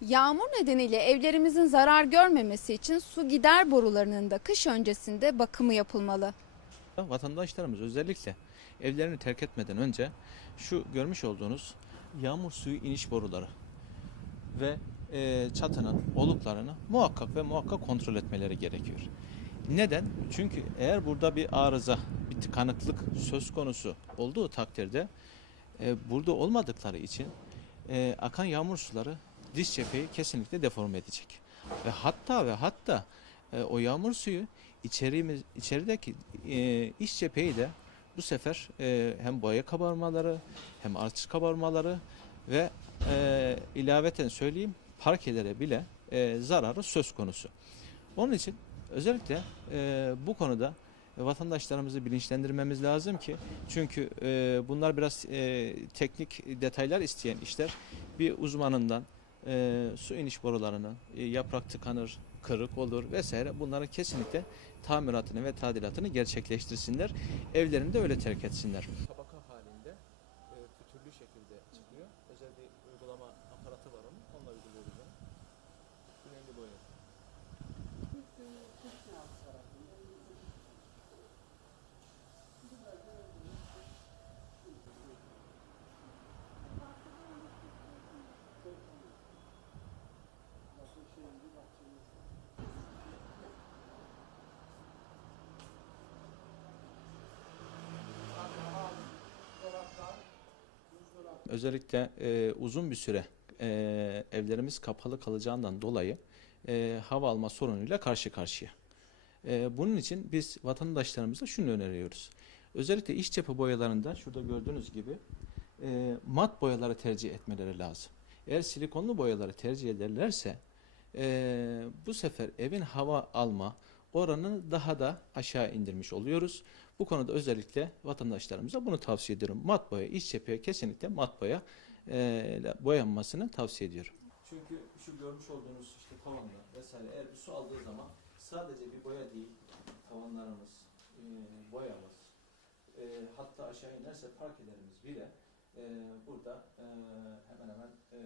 Yağmur nedeniyle evlerimizin zarar görmemesi için su gider borularının da kış öncesinde bakımı yapılmalı. Vatandaşlarımız özellikle evlerini terk etmeden önce şu görmüş olduğunuz yağmur suyu iniş boruları ve e, çatının oluklarını muhakkak ve muhakkak kontrol etmeleri gerekiyor. Neden? Çünkü eğer burada bir arıza, bir tıkanıklık söz konusu olduğu takdirde e, burada olmadıkları için e, akan yağmur suları diş cepheyi kesinlikle deforme edecek. Ve hatta ve hatta e, o yağmur suyu içeriğimiz içerideki e, iç cepheyi de bu sefer hem boya kabarmaları hem alçı kabarmaları ve ilaveten söyleyeyim parkelere bile zararı söz konusu. Onun için özellikle bu konuda vatandaşlarımızı bilinçlendirmemiz lazım ki çünkü e, bunlar biraz e, teknik detaylar isteyen işler bir uzmanından e, su iniş borularını e, yaprak tıkanır kırık olur vesaire bunların kesinlikle tamiratını ve tadilatını gerçekleştirsinler. Evlerini de öyle terk etsinler. Tabaka halinde e, pütürlü şekilde çıkıyor. Özel bir uygulama aparatı var onun. Onunla uyguluyoruz onu. Önemli boya. Özellikle e, uzun bir süre e, evlerimiz kapalı kalacağından dolayı e, hava alma sorunuyla karşı karşıya. E, bunun için biz vatandaşlarımıza şunu öneriyoruz. Özellikle iç cephe boyalarında şurada gördüğünüz gibi e, mat boyaları tercih etmeleri lazım. Eğer silikonlu boyaları tercih ederlerse e, bu sefer evin hava alma oranını daha da aşağı indirmiş oluyoruz. Bu konuda özellikle vatandaşlarımıza bunu tavsiye ediyorum. Mat boya, iç cepheye kesinlikle mat boya e, boyanmasını tavsiye ediyorum. Çünkü şu görmüş olduğunuz işte tavanlar vesaire eğer bir su aldığı zaman sadece bir boya değil tavanlarımız, e, boyamız, e, hatta aşağı inerse parkelerimiz bile e, burada e, hemen hemen e,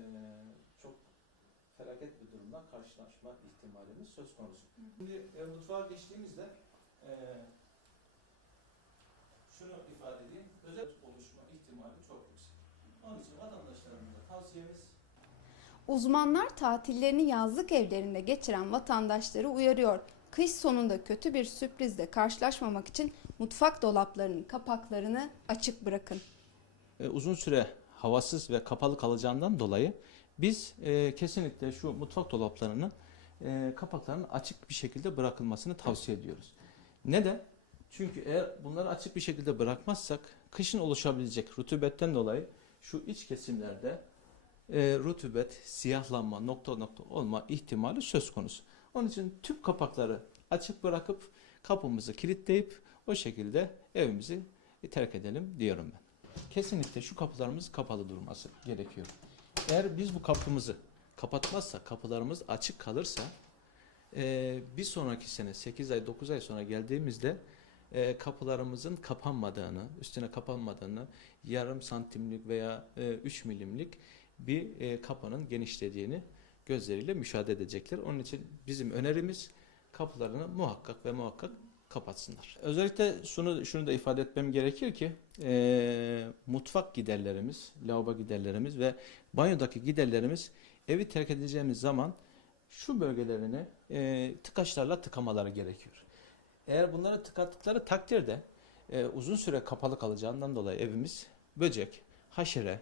felaket bir durumla karşılaşma ihtimalimiz söz konusu. Şimdi e, mutfağa geçtiğimizde e, şunu ifade edeyim, özel oluşma ihtimali çok yüksek. Onun için vatandaşlarımıza tavsiyemiz Uzmanlar tatillerini yazlık evlerinde geçiren vatandaşları uyarıyor. Kış sonunda kötü bir sürprizle karşılaşmamak için mutfak dolaplarının kapaklarını açık bırakın. e, uzun süre havasız ve kapalı kalacağından dolayı biz e, kesinlikle şu mutfak dolaplarının e, kapaklarının açık bir şekilde bırakılmasını tavsiye ediyoruz. Neden? Çünkü eğer bunları açık bir şekilde bırakmazsak kışın oluşabilecek rutubetten dolayı şu iç kesimlerde e, rutubet, siyahlanma, nokta nokta olma ihtimali söz konusu. Onun için tüm kapakları açık bırakıp kapımızı kilitleyip o şekilde evimizi terk edelim diyorum ben. Kesinlikle şu kapılarımız kapalı durması gerekiyor. Eğer biz bu kapımızı kapatmazsak, kapılarımız açık kalırsa e, bir sonraki sene 8 ay 9 ay sonra geldiğimizde e, kapılarımızın kapanmadığını, üstüne kapanmadığını yarım santimlik veya e, 3 milimlik bir e, kapının genişlediğini gözleriyle müşahede edecekler. Onun için bizim önerimiz kapılarını muhakkak ve muhakkak kapatsınlar. Özellikle şunu şunu da ifade etmem gerekir ki e, mutfak giderlerimiz, lavabo giderlerimiz ve banyodaki giderlerimiz evi terk edeceğimiz zaman şu bölgelerini e, tıkaçlarla tıkamaları gerekiyor. Eğer bunları tıkattıkları takdirde e, uzun süre kapalı kalacağından dolayı evimiz böcek, haşere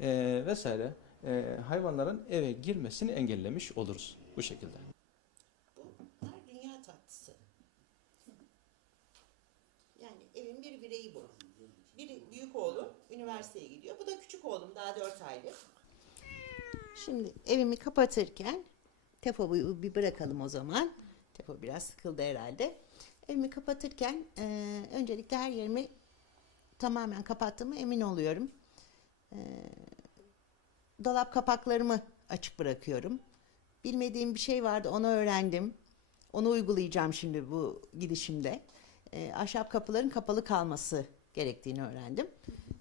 e, vesaire e, hayvanların eve girmesini engellemiş oluruz bu şekilde. Bunlar dünya tatlısı. Yani evin bir bireyi bu. Biri büyük oğlum üniversiteye gidiyor. Bu da küçük oğlum daha 4 aylık. Şimdi evimi kapatırken Tefo'yu bir bırakalım o zaman. Tefo biraz sıkıldı herhalde. Evimi kapatırken e, öncelikle her yerimi tamamen kapattığımı emin oluyorum. E, dolap kapaklarımı açık bırakıyorum. Bilmediğim bir şey vardı onu öğrendim. Onu uygulayacağım şimdi bu gidişimde. E, ahşap kapıların kapalı kalması gerektiğini öğrendim.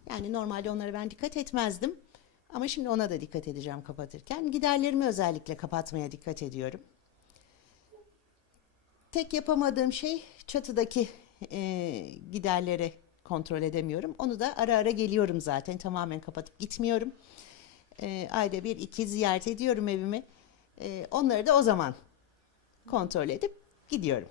Yani normalde onlara ben dikkat etmezdim. Ama şimdi ona da dikkat edeceğim kapatırken. Giderlerimi özellikle kapatmaya dikkat ediyorum. Tek yapamadığım şey çatıdaki e, giderleri kontrol edemiyorum. Onu da ara ara geliyorum zaten. Tamamen kapatıp gitmiyorum. E, ayda bir iki ziyaret ediyorum evimi. E, onları da o zaman kontrol edip gidiyorum.